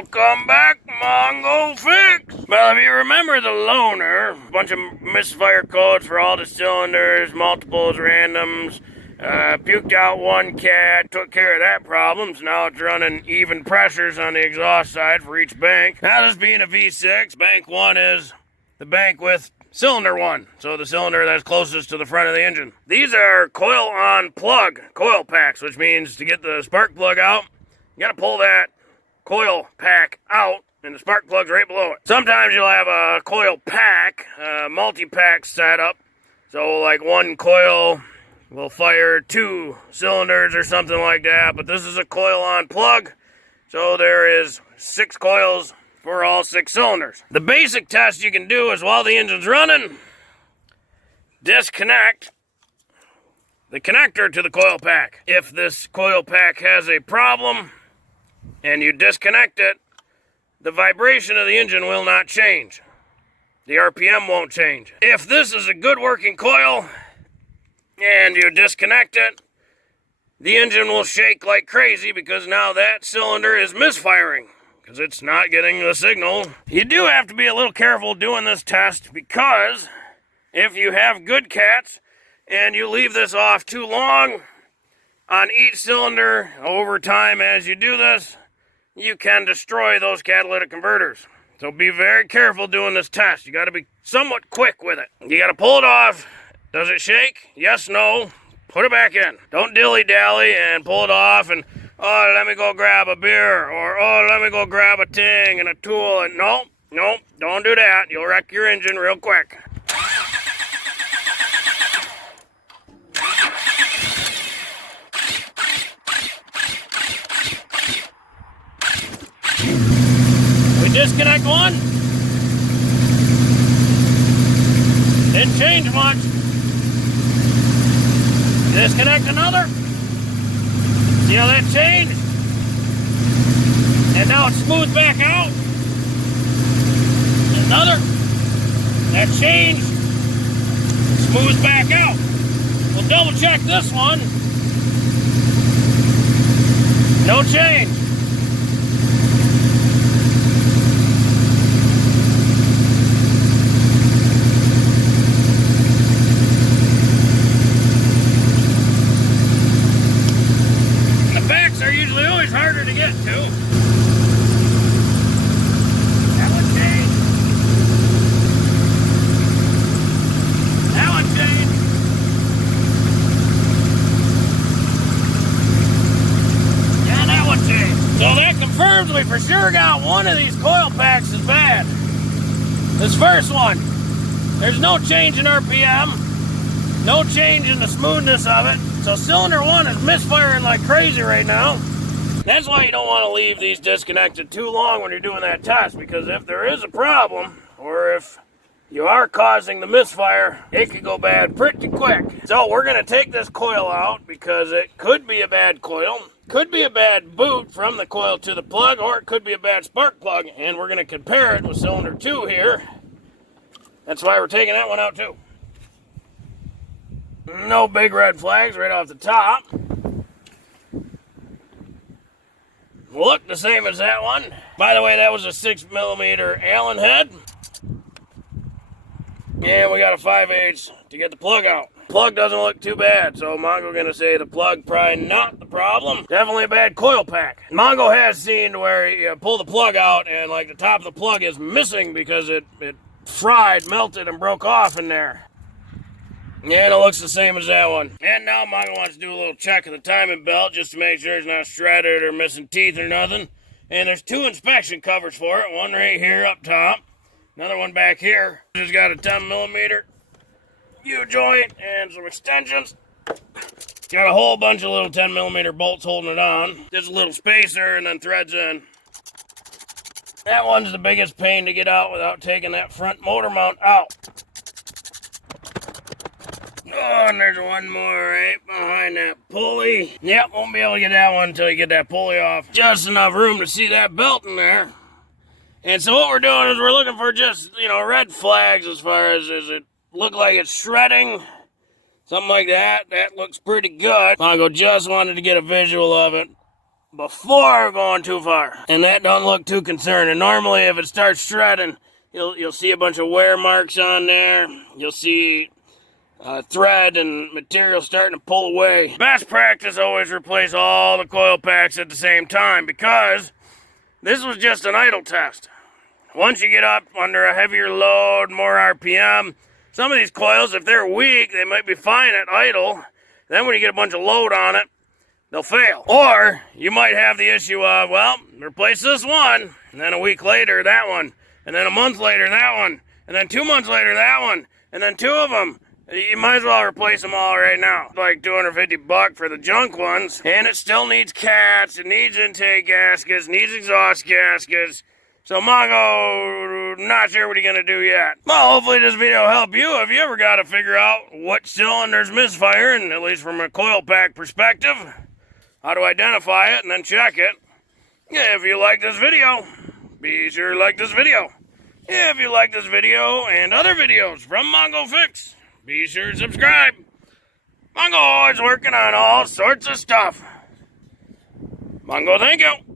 Welcome back, Mongo Fix! Well, if you remember the loaner, a bunch of misfire codes for all the cylinders, multiples, randoms, puked out one cat, took care of that problem, so now it's running even pressures on the exhaust side for each bank. Now this being a V6, bank 1 is the bank with cylinder 1, so the cylinder that's closest to the front of the engine. These are Coil On Plug coil packs, which means to get the spark plug out, you gotta pull that coil pack out, and the spark plug's right below it. Sometimes you'll have a coil pack, multi-pack setup, so like one coil will fire 2 cylinders or something like that, but this is a Coil On Plug, so there is 6 coils for all 6 cylinders. The basic test you can do is while the engine's running, disconnect the connector to the coil pack. If this coil pack has a problem and you disconnect it, the vibration of the engine will not change. The RPM won't change. If this is a good working coil and you disconnect it, the engine will shake like crazy because now that cylinder is misfiring because it's not getting the signal. You do have to be a little careful doing this test because if you have good cats and you leave this off too long on each cylinder over time as you do this, you can destroy those catalytic converters. So be very careful doing this test. You got to be somewhat quick with it. You got to pull it off. Does it shake? Yes, no. Put it back in. Don't dilly-dally and pull it off and, oh, let me go grab a beer, or, oh, let me go grab a ting and a tool. And no, don't do that. You'll wreck your engine real quick. Disconnect one. Didn't change much. Disconnect another. See how that changed? And now it's smooth back out. Another. That changed. Smooth back out. We'll double check this one. No change. Are usually always harder to get to. That one changed. That one changed. Yeah, that one changed. So that confirms we for sure got one of these coil packs is bad. This first one, there's no change in RPM, no change in the smoothness of it. So cylinder 1 is misfiring like crazy right now. That's why you don't want to leave these disconnected too long when you're doing that test, because if there is a problem, or if you are causing the misfire, it could go bad pretty quick. So we're going to take this coil out because it could be a bad coil, could be a bad boot from the coil to the plug, or it could be a bad spark plug, and we're going to compare it with cylinder 2 here. That's why we're taking that one out too. No big red flags right off the top. Look the same as that one. By the way, that was a 6mm Allen head. And we got a 5/8 to get the plug out. Plug doesn't look too bad, so Mongo gonna say the plug probably not the problem. Definitely a bad coil pack. Mongo has seen where you pull the plug out and like the top of the plug is missing because it fried, melted, and broke off in there. And it looks the same as that one. And now Mongo wants to do a little check of the timing belt just to make sure it's not shredded or missing teeth or nothing. And there's 2 inspection covers for it. One right here up top. Another one back here. Just got a 10mm U-joint and some extensions. Got a whole bunch of little 10mm bolts holding it on. Just a little spacer and then threads in. That one's the biggest pain to get out without taking that front motor mount out. Oh, and there's one more right behind that pulley. Yep, won't be able to get that one until you get that pulley off. Just enough room to see that belt in there. And so what we're doing is we're looking for just, red flags as far as does it look like it's shredding. Something like that. That looks pretty good. Mongo just wanted to get a visual of it. before going too far. And that don't look too concerning. Normally, if it starts shredding, you'll see a bunch of wear marks on there. You'll see thread and material starting to pull away. Best practice, always replace all the coil packs at the same time, because this was just an idle test. Once you get up under a heavier load, more RPM, some of these coils, if they're weak, they might be fine at idle. Then when you get a bunch of load on it, they'll fail. Or you might have the issue of, well, replace this one, and then a week later, that one, and then a month later, that one, and then 2 months later, that one, and then two of them. You might as well replace them all right now. It's like $250 for the junk ones, and it still needs cats, it needs intake gaskets, needs exhaust gaskets. So Mongo, not sure what you're gonna do yet. Well, hopefully this video will help you if you ever gotta figure out what cylinder's misfiring, at least from a coil pack perspective, how to identify it and then check it. If you like this video, be sure to like this video. If you like this video and other videos from Mongo Fix, be sure to subscribe. Mongo always working on all sorts of stuff. Mongo, thank you.